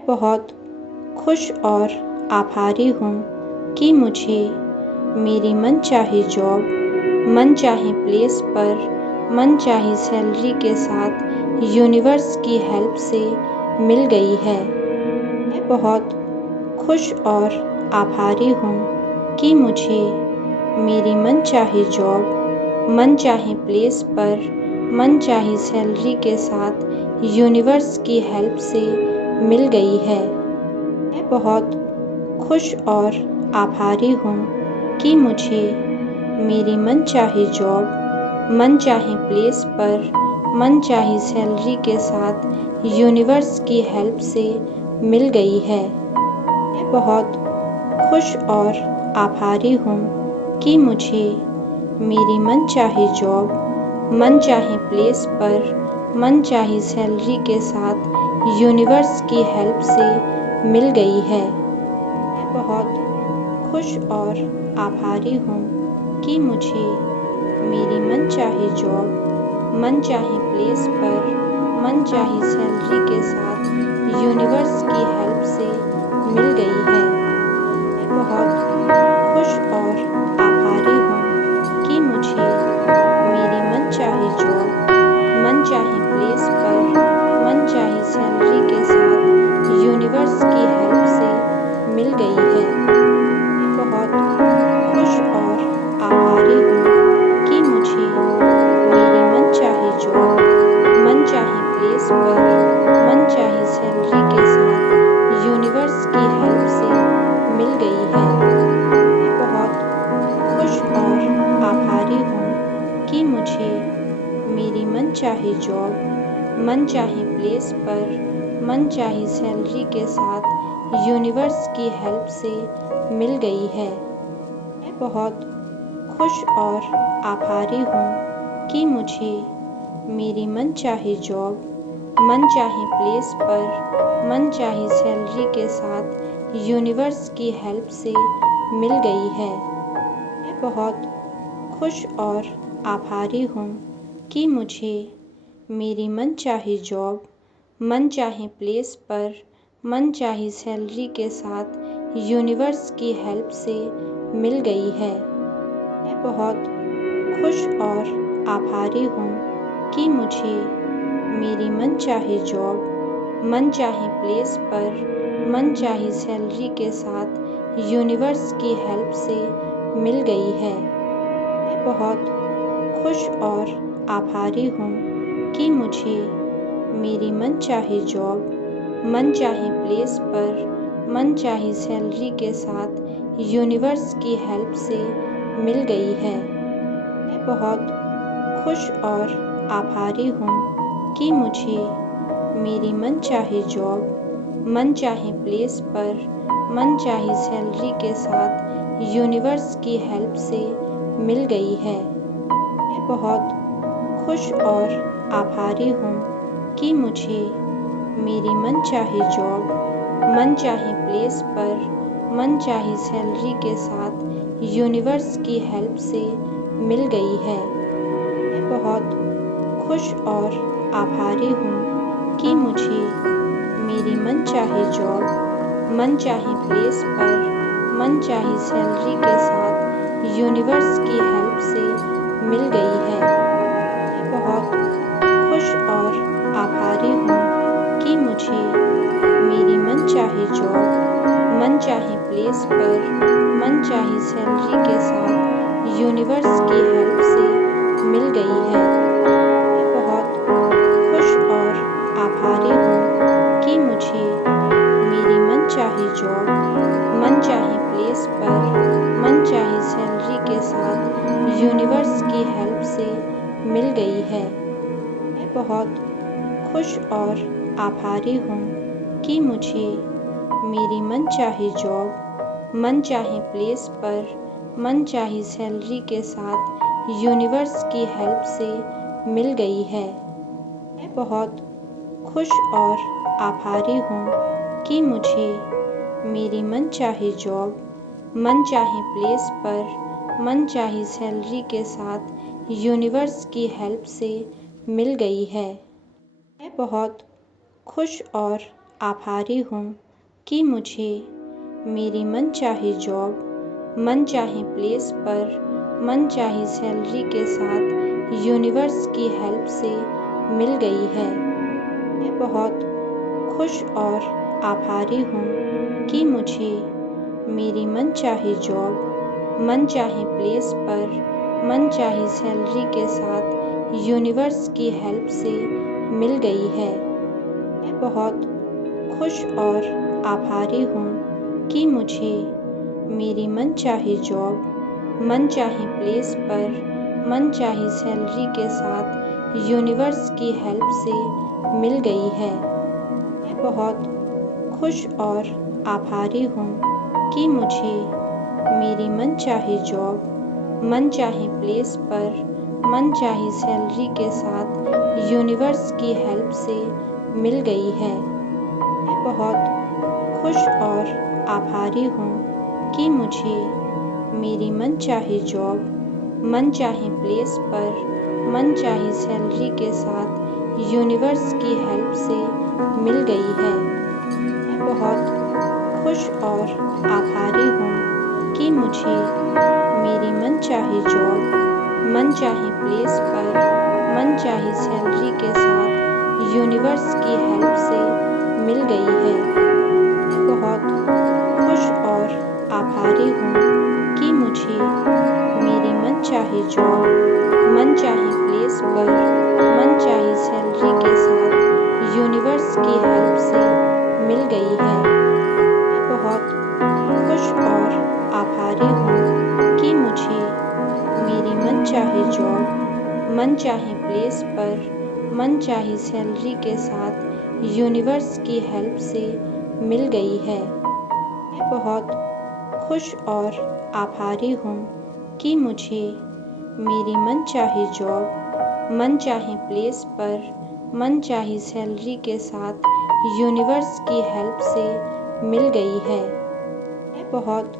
मैं बहुत खुश और आभारी हूँ कि मुझे मेरी मनचाही जॉब, मनचाही प्लेस पर, मनचाही सैलरी के साथ यूनिवर्स की हेल्प से मिल गई है। मैं बहुत खुश और आभारी हूँ कि मुझे मेरी मनचाही जॉब, मनचाही प्लेस पर, मनचाही सैलरी के साथ यूनिवर्स की हेल्प से मिल गई है। मैं बहुत खुश और आभारी हूँ कि मुझे मेरी मनचाही जॉब, मनचाही प्लेस पर, मनचाही सैलरी के साथ यूनिवर्स की हेल्प से मिल गई है। मैं बहुत खुश और आभारी हूँ कि मुझे मेरी मनचाही जॉब, मनचाही प्लेस पर, मनचाही सैलरी के साथ यूनिवर्स की हेल्प से मिल गई है। मैं बहुत खुश और आभारी हूँ कि मुझे मेरी मनचाही जॉब, मनचाही प्लेस पर, मनचाही सैलरी के साथ यूनिवर्स की हेल्प से मिल गई है। मैं बहुत खुश और आभारी हूँ कि मुझे मेरी मनचाही जॉब, मनचाही प्लेस पर, मनचाही सैलरी के साथ यूनिवर्स की हेल्प से मिल गई है। मैं बहुत खुश और आभारी हूँ कि मुझे मेरी मनचाही जॉब, मनचाही प्लेस पर, मनचाही सैलरी के साथ यूनिवर्स की हेल्प से मिल गई है। मैं बहुत खुश और आभारी हूँ कि मुझे मेरी मनचाही जॉब, मनचाही प्लेस पर, मनचाही सैलरी के साथ यूनिवर्स की हेल्प से मिल गई है। मैं बहुत खुश और आभारी हूँ कि मुझे मेरी मनचाही जॉब, मनचाही प्लेस पर, मनचाही सैलरी के साथ यूनिवर्स की हेल्प से मिल गई है। मैं बहुत खुश और आभारी हूँ कि मुझे मेरी मनचाही जॉब, मनचाही प्लेस पर, मनचाही सैलरी के साथ यूनिवर्स की हेल्प से मिल गई है। मैं बहुत खुश और आभारी हूँ कि मुझे मेरी मनचाही जॉब, मनचाही प्लेस पर, मनचाही सैलरी के साथ यूनिवर्स की हेल्प से मिल गई है। मैं बहुत खुश और आभारी हूँ कि मुझे मेरी मनचाही जॉब, मनचाही प्लेस पर, मनचाही सैलरी के साथ यूनिवर्स की हेल्प से मिल गई है। मैं बहुत खुश और आभारी हूँ कि मुझे मेरी मनचाही जॉब, मनचाही प्लेस पर, मनचाही सैलरी के साथ यूनिवर्स की हेल्प से मिल गई है। मैं बहुत खुश और आभारी हूँ कि मुझे मेरी मनचाही जॉब, मनचाही प्लेस पर, मनचाही सैलरी के साथ यूनिवर्स की हेल्प से मिल गई है। मैं बहुत खुश और आभारी हूँ कि मुझे मेरी मनचाही जॉब, मनचाही प्लेस पर, मनचाही सैलरी के साथ यूनिवर्स की हेल्प से मिल गई है। मैं बहुत खुश और आभारी हूँ कि मुझे मेरी मनचाही जॉब, मनचाही प्लेस पर, मनचाही सैलरी के साथ यूनिवर्स की हेल्प से मिल गई है। मैं बहुत खुश और आभारी हूँ कि मुझे मेरी मनचाही जॉब, मनचाही प्लेस पर, मनचाही सैलरी के साथ यूनिवर्स की हेल्प से मिल गई है। मैं बहुत खुश और आभारी हूँ कि मुझे मेरी मनचाही जॉब, मनचाही प्लेस पर, मनचाही सैलरी के साथ यूनिवर्स की हेल्प से मिल गई है। मैं बहुत खुश और आभारी हूँ कि मुझे मेरी मनचाही जॉब, मनचाही प्लेस पर, मनचाही सैलरी के साथ यूनिवर्स की हेल्प से मिल गई है। मैं बहुत खुश और आभारी हूँ कि मुझे मेरी मनचाही जॉब मनचाहे प्लेस पर मनचाही सैलरी के साथ यूनिवर्स की हेल्प से मिल गई है। मैं बहुत खुश और आभारी हूँ कि मुझे मेरी मनचाही जॉब मनचाहे प्लेस पर मनचाही सैलरी के साथ यूनिवर्स की हेल्प से मिल गई है। मैं बहुत खुश और आभारी हूँ कि मुझे मेरी मनचाही जॉब मनचाहे प्लेस पर मनचाही सैलरी के साथ यूनिवर्स की हेल्प से मिल गई है। मैं बहुत खुश और आभारी हूँ कि मुझे मेरी मनचाही जॉब मनचाहे प्लेस पर मनचाही सैलरी के साथ यूनिवर्स की हेल्प से मिल गई है। मैं बहुत खुश और आभारी हूँ कि मुझे मेरी मनचाही जॉब मनचाहे प्लेस पर मनचाही सैलरी के साथ यूनिवर्स की हेल्प से मिल गई है। मैं बहुत खुश और आभारी हूँ कि मुझे मेरी मनचाही जॉब मनचाहे प्लेस पर मनचाही सैलरी के साथ यूनिवर्स की हेल्प से मिल गई है। मैं बहुत खुश और आभारी हूँ कि मुझे मेरी मनचाही जॉब मनचाहे प्लेस पर मनचाही सैलरी के साथ यूनिवर्स की हेल्प से मिल गई है। मैं बहुत खुश और आभारी हूँ कि मुझे मेरी मनचाही जॉब मनचाहे प्लेस पर मनचाही सैलरी के साथ यूनिवर्स की हेल्प से मिल गई है। मैं बहुत खुश और आभारी हूँ कि मुझे मेरी मनचाही जॉब मनचाहे प्लेस पर मनचाही सैलरी के साथ यूनिवर्स की हेल्प से मिल गई है। मैं बहुत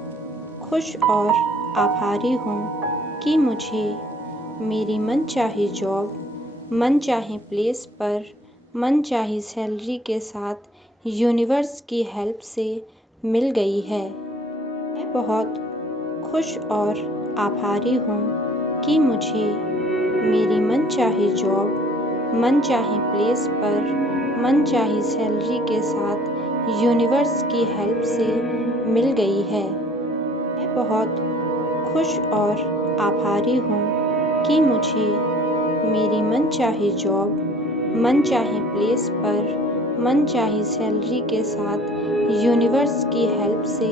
खुश और आभारी हूँ कि मुझे मेरी मनचाही जॉब मनचाहे प्लेस पर मनचाही सैलरी के साथ यूनिवर्स की हेल्प से मिल गई है। मैं बहुत खुश और आभारी हूँ कि मुझे मेरी मनचाही जॉब मनचाहे प्लेस पर मनचाही सैलरी के साथ यूनिवर्स की हेल्प से मिल गई है। मैं बहुत खुश और आभारी हूँ कि मुझे मेरी मनचाही जॉब मनचाहे प्लेस पर मनचाही सैलरी के साथ यूनिवर्स की हेल्प से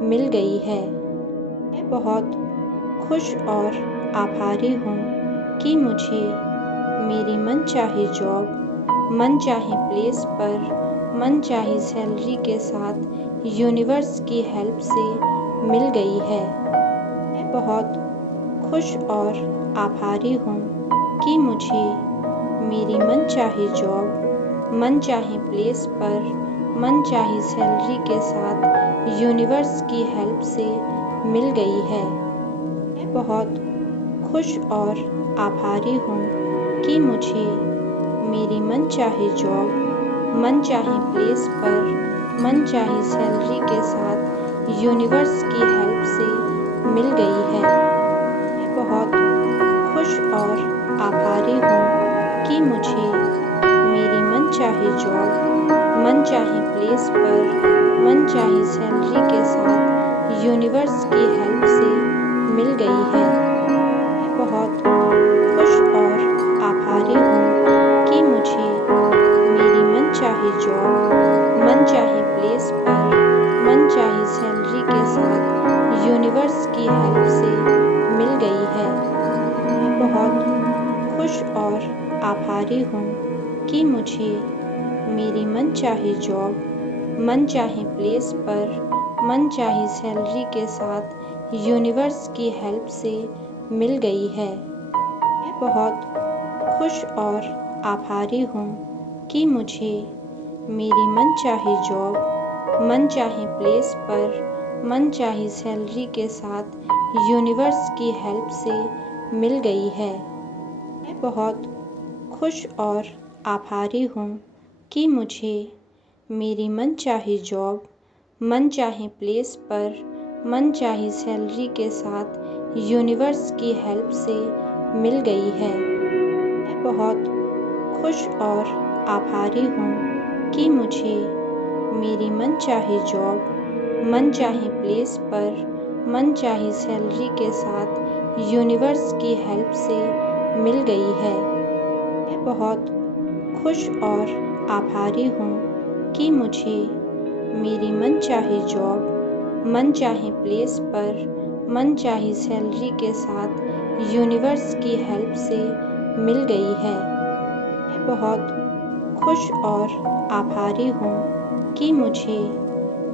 मिल गई है। मैं बहुत खुश और आभारी हूँ कि मुझे मेरी मनचाही जॉब मनचाहे प्लेस पर मनचाही सैलरी के साथ यूनिवर्स की हेल्प से मिल गई है। मैं बहुत खुश और आभारी हूँ कि मुझे मेरी मनचाही जॉब मनचाहे प्लेस पर मनचाही सैलरी के साथ यूनिवर्स की हेल्प से मिल गई है। मैं बहुत खुश और आभारी हूँ कि मुझे मेरी मनचाही जॉब मनचाहे प्लेस पर मनचाही सैलरी के साथ यूनिवर्स की हेल्प से मिल गई है। मैं बहुत खुश और आभारी हूँ कि मुझे मेरी मनचाही जॉब मनचाहे प्लेस पर मनचाही सैलरी के साथ यूनिवर्स की हेल्प से मिल गई है। मैं बहुत खुश और आभारी हूँ कि मुझे मेरी मनचाही जॉब मनचाहे प्लेस पर मनचाही सैलरी के साथ यूनिवर्स की हेल्प से मिल गई है। मैं बहुत खुश और आभारी हूँ कि मुझे मेरी मनचाही जॉब मनचाहे प्लेस पर मनचाही सैलरी के साथ यूनिवर्स की हेल्प से मिल गई है। मैं बहुत खुश और आभारी हूँ कि मुझे मेरी मनचाही जॉब मनचाहे प्लेस पर मनचाही सैलरी के साथ यूनिवर्स की हेल्प से मिल गई है। मैं बहुत खुश और आभारी हूँ कि मुझे मेरी मनचाही जॉब मनचाहे प्लेस पर मनचाही सैलरी के साथ यूनिवर्स की हेल्प से मिल गई है। मैं बहुत खुश और आभारी हूँ कि मुझे मेरी मनचाही जॉब मनचाहे प्लेस पर मनचाही सैलरी के साथ यूनिवर्स की हेल्प से मिल गई है। मैं बहुत खुश और आभारी हूँ कि मुझे मेरी मनचाही जॉब मनचाहे प्लेस पर मनचाही सैलरी के साथ यूनिवर्स की हेल्प से मिल गई है। मैं बहुत खुश और आभारी हूँ कि मुझे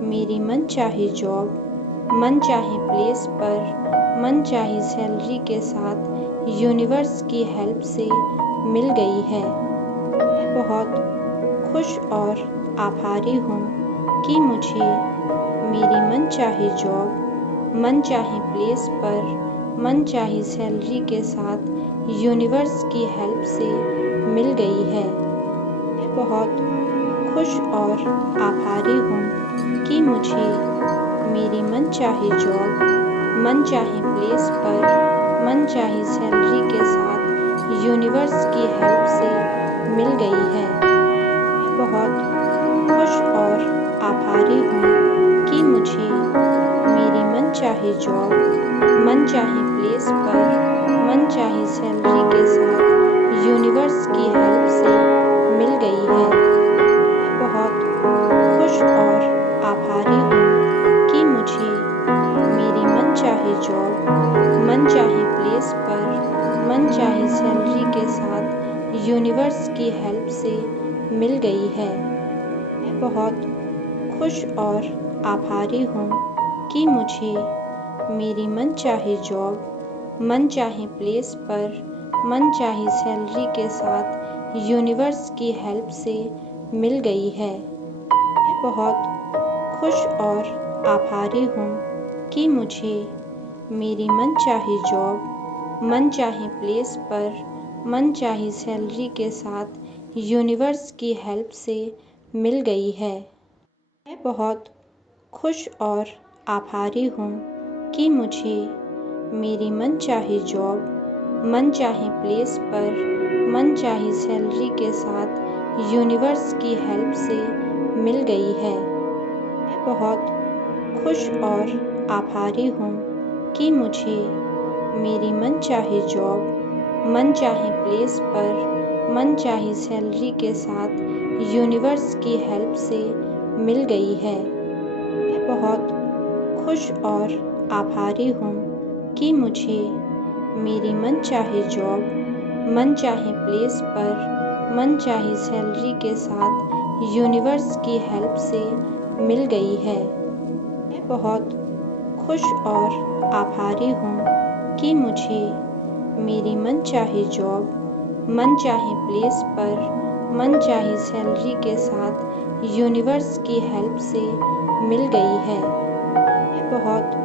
मेरी मनचाही जॉब मनचाहे प्लेस पर मनचाही सैलरी के साथ यूनिवर्स की हेल्प से मिल गई है। मैं बहुत खुश और आभारी हूँ कि मुझे मेरी मनचाही जॉब मनचाहे प्लेस पर मनचाही सैलरी के साथ यूनिवर्स की हेल्प से मिल गई है। मैं बहुत खुश और आभारी हूँ कि मुझे मेरी मनचाही जॉब मनचाहे प्लेस पर मनचाही सैलरी के साथ यूनिवर्स की हेल्प से मिल गई है। मैं बहुत खुश और आभारी हूँ कि मुझे मेरी मनचाही जॉब मनचाहे प्लेस पर मनचाही सैलरी के साथ यूनिवर्स की हेल्प से मिल गई है। मैं बहुत खुश और आभारी हूँ कि मुझे मेरी मनचाही जॉब मनचाहे प्लेस पर मनचाही सैलरी के साथ यूनिवर्स की हेल्प से मिल गई है। मैं बहुत खुश और आभारी हूँ कि मुझे मेरी मनचाही जॉब मनचाहे प्लेस पर मनचाही सैलरी के साथ यूनिवर्स की हेल्प से मिल गई है। मैं बहुत खुश और आभारी हूँ कि मुझे मेरी मनचाही जॉब मनचाहे प्लेस पर मनचाही सैलरी के साथ यूनिवर्स की हेल्प से मिल गई है। मैं बहुत खुश और आभारी हूँ कि मुझे मेरी मनचाही जॉब मनचाहे प्लेस पर मनचाही सैलरी के साथ यूनिवर्स की हेल्प से मिल गई है। मैं बहुत खुश और आभारी हूँ कि मुझे मेरी मनचाही जॉब मनचाहे प्लेस पर मनचाही सैलरी के साथ यूनिवर्स की हेल्प से मिल गई है। मैं बहुत खुश और आभारी हूँ कि मुझे मेरी मनचाही जॉब मनचाहे प्लेस पर मनचाही सैलरी के साथ यूनिवर्स की हेल्प से मिल गई है। मैं बहुत खुश और आभारी हूँ कि मुझे मेरी मनचाही जॉब मनचाहे प्लेस पर मनचाही सैलरी के साथ यूनिवर्स की हेल्प से मिल गई है। मैं बहुत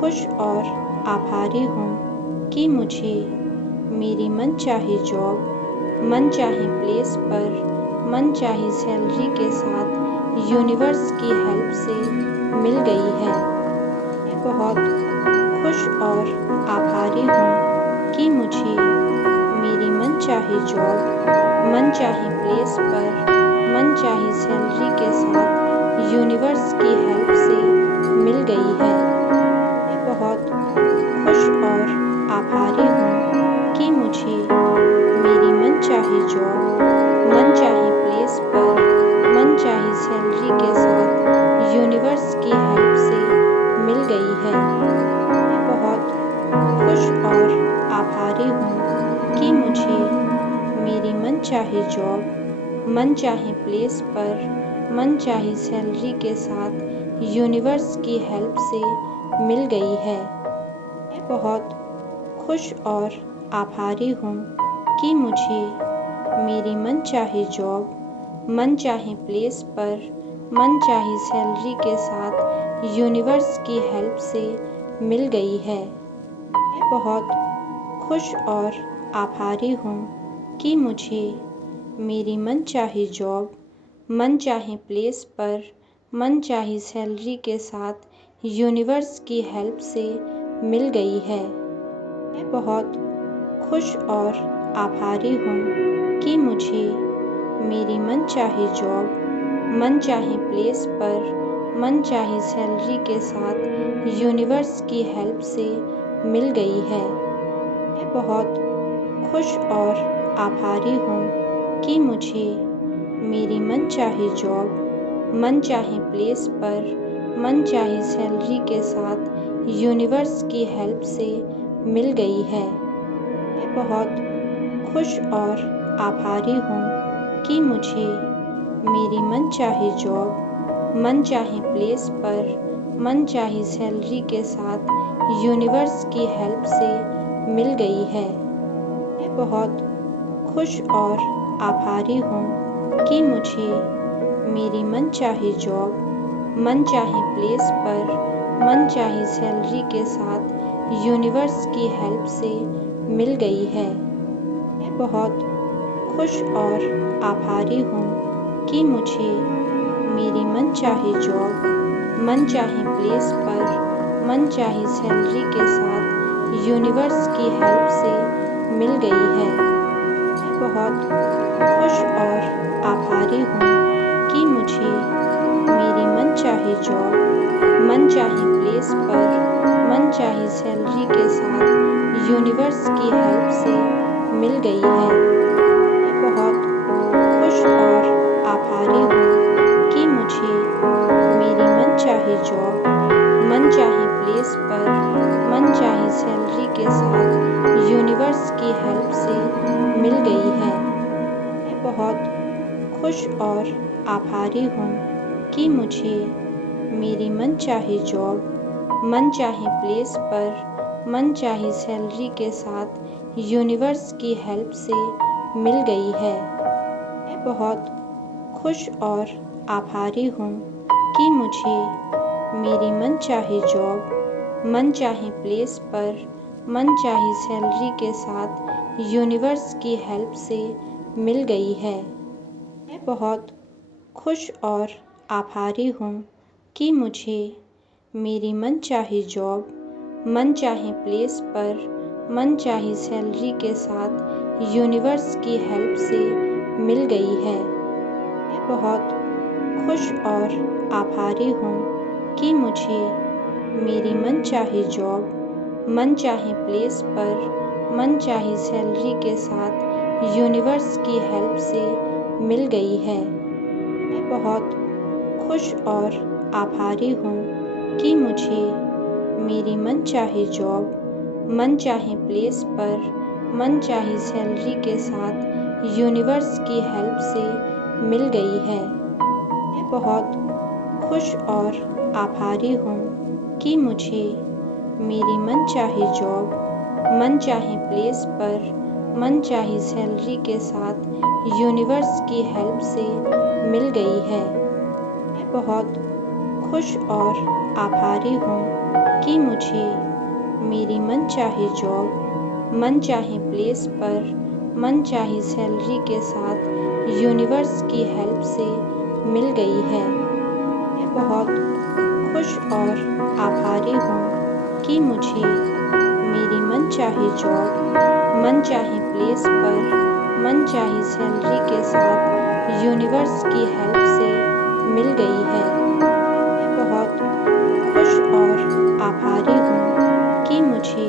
खुश और आभारी हूँ कि मुझे मेरी मनचाही जॉब मनचाहे प्लेस पर मनचाही सैलरी के साथ यूनिवर्स की हेल्प से मिल गई है। मैं बहुत खुश और आभारी हूँ कि मुझे मेरी मनचाही जॉब मनचाहे प्लेस पर मनचाही सैलरी के साथ यूनिवर्स की हेल्प से मिल गई है। मैं बहुत खुश और आभारी हूँ कि मुझे मेरी मनचाही जॉब मनचाहे प्लेस पर मनचाही सैलरी के साथ यूनिवर्स की हेल्प से मिल गई है। मैं बहुत खुश और आभारी हूँ कि मुझे मेरी मनचाही जॉब मनचाहे प्लेस पर मनचाही सैलरी के साथ यूनिवर्स की हेल्प से मिल गई है। मैं बहुत खुश और आभारी हूँ कि मुझे मेरी मनचाही जॉब मनचाहे प्लेस पर मनचाही सैलरी के साथ यूनिवर्स की हेल्प से मिल गई है। मैं बहुत खुश और आभारी हूँ कि मुझे मेरी मनचाही जॉब मनचाहे प्लेस पर मनचाही सैलरी के साथ यूनिवर्स की हेल्प से मिल गई है। मैं बहुत खुश और आभारी हूँ कि मुझे मेरी मनचाही जॉब मनचाहे प्लेस पर मनचाही सैलरी के साथ यूनिवर्स की हेल्प से मिल गई है। मैं बहुत खुश और आभारी हूँ कि मुझे मेरी मनचाही जॉब मनचाहे प्लेस पर मनचाही सैलरी के साथ यूनिवर्स की हेल्प से मिल गई है। मैं बहुत खुश और आभारी हूँ कि मुझे मेरी मनचाही जॉब मनचाहे प्लेस पर मनचाही सैलरी के साथ यूनिवर्स की हेल्प से मिल गई है। मैं बहुत खुश और आभारी हूँ कि मुझे मेरी मनचाही जॉब मनचाहे प्लेस पर मनचाही सैलरी के साथ यूनिवर्स की हेल्प से मिल गई है। मैं बहुत खुश और आभारी हूँ कि मुझे मेरी मनचाही जॉब मनचाहे प्लेस पर मनचाही सैलरी के साथ यूनिवर्स की हेल्प से मिल गई है। मैं बहुत खुश और आभारी हूँ कि मुझे मेरी मनचाही जॉब मनचाहे प्लेस पर मनचाही सैलरी के साथ यूनिवर्स की हेल्प से मिल गई है। मैं बहुत खुश और आभारी हूँ कि मुझे मेरी मनचाही जॉब मनचाहे प्लेस पर मनचाही सैलरी के साथ यूनिवर्स की हेल्प से मिल गई है। मैं बहुत खुश और आभारी हूँ कि मुझे मेरी मनचाही जॉब मनचाहे प्लेस पर मनचाही सैलरी के साथ यूनिवर्स की हेल्प से मिल गई है। मैं बहुत खुश और आभारी हूँ कि मुझे मेरी मनचाही जॉब मनचाहे प्लेस पर मनचाही सैलरी के साथ यूनिवर्स की हेल्प से मिल गई है। मैं बहुत खुश और आभारी हूँ कि मुझे मेरी मनचाही जॉब मनचाहे प्लेस पर मनचाही सैलरी के साथ यूनिवर्स की हेल्प से मिल गई है। मैं बहुत खुश और आभारी हूँ कि मुझे मेरी मनचाही जॉब मनचाहे प्लेस पर मनचाही सैलरी के साथ यूनिवर्स की हेल्प से मिल गई है। मैं बहुत खुश और आभारी हूँ कि मुझे मेरी मनचाही जॉब मनचाहे प्लेस पर मनचाही सैलरी के साथ यूनिवर्स की हेल्प से मिल गई है। मैं बहुत खुश और आभारी हूँ कि मुझे मेरी मनचाही जॉब मनचाहे प्लेस पर मनचाही सैलरी के साथ यूनिवर्स की हेल्प से मिल गई है। मैं बहुत खुश और आभारी हूँ कि मुझे मेरी मनचाही जॉब मनचाहे प्लेस पर मनचाही सैलरी के साथ यूनिवर्स की हेल्प से मिल गई है। मैं बहुत खुश और आभारी हूँ कि मुझे मेरी मनचाही जॉब मनचाहे प्लेस पर मनचाही सैलरी के साथ यूनिवर्स की हेल्प से मिल गई है। मैं बहुत खुश और आभारी हूँ कि मुझे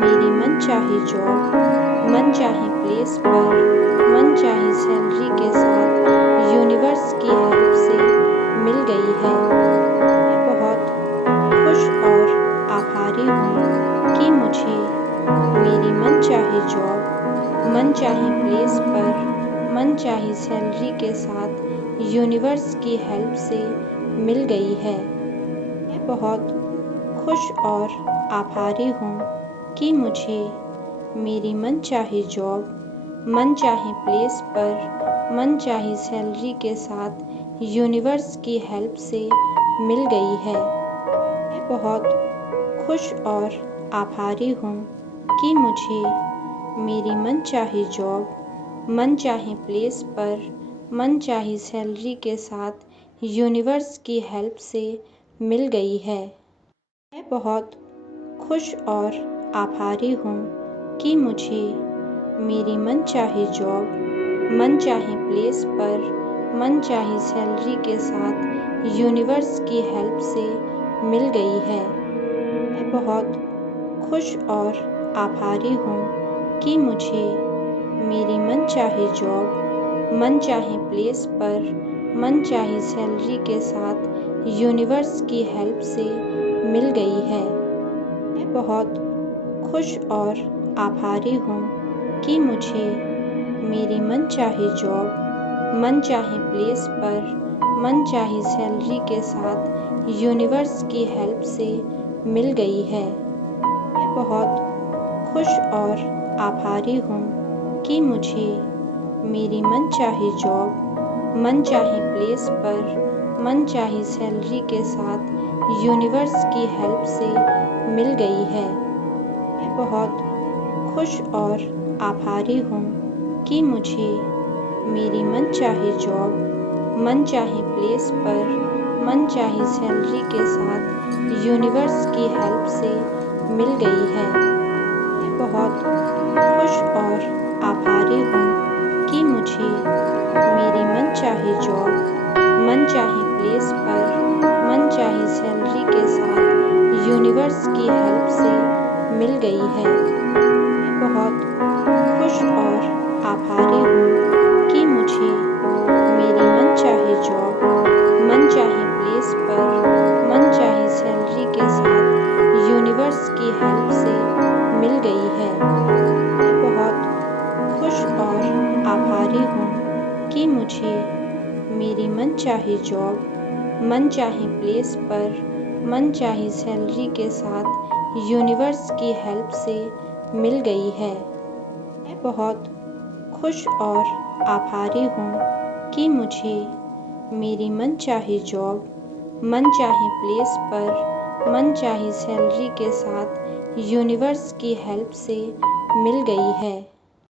मेरी मनचाही जॉब मनचाहे प्लेस पर मनचाही सैलरी के साथ यूनिवर्स की हेल्प से मिल गई है। मैं बहुत खुश और आभारी हूँ कि मुझे मेरी मनचाही जॉब मनचाहे प्लेस पर मनचाही सैलरी के साथ यूनिवर्स की हेल्प से मिल गई है। मैं बहुत खुश और आभारी हूँ कि मुझे मेरी मनचाही जॉब मनचाहे प्लेस पर मनचाही सैलरी के साथ यूनिवर्स की हेल्प से मिल गई है। मैं बहुत खुश और आभारी हूँ कि मुझे मेरी मनचाही जॉब मनचाहे प्लेस पर मनचाही सैलरी के साथ यूनिवर्स की हेल्प से मिल गई है। मैं बहुत खुश और आभारी हूँ कि मुझे मेरी मनचाही जॉब मनचाही प्लेस पर मनचाही सैलरी के साथ यूनिवर्स की हेल्प से मिल गई है। मैं बहुत खुश और आभारी हूँ कि मुझे मेरी मनचाही जॉब मनचाही प्लेस पर मनचाही सैलरी के साथ यूनिवर्स की हेल्प से मिल गई है। मैं बहुत खुश और आभारी हूँ कि मुझे मेरी मनचाही जॉब मनचाही प्लेस पर मनचाही सैलरी के साथ यूनिवर्स की हेल्प से मिल गई है। मैं बहुत खुश और आभारी हूँ कि मुझे मेरी मनचाही जॉब मनचाही प्लेस पर मनचाही सैलरी के साथ यूनिवर्स की हेल्प से मिल गई है। मैं बहुत खुश और आभारी हूँ कि मुझे मेरी मनचाही जॉब मनचाही प्लेस पर मनचाही सैलरी के साथ यूनिवर्स की हेल्प से मिल गई है। मैं बहुत खुश और आभारी हूँ कि मुझे मेरी मनचाही जॉब मनचाही प्लेस पर मनचाही सैलरी के साथ यूनिवर्स की हेल्प से मिल गई है। मैं बहुत खुश और आभारी हूँ कि मुझे मेरी मनचाही जॉब मनचाही प्लेस पर मनचाही सैलरी के साथ यूनिवर्स की हेल्प से मिल गई है। मैं बहुत खुश और आभारी हूँ कि मुझे मेरी मनचाही जॉब मनचाही प्लेस पर मनचाही सैलरी के साथ यूनिवर्स की हेल्प से मिल गई है। मैं बहुत खुश और आभारी हूँ कि मुझे मेरी मनचाही जॉब मनचाही प्लेस पर मनचाही सैलरी के साथ यूनिवर्स की हेल्प से मिल गई है।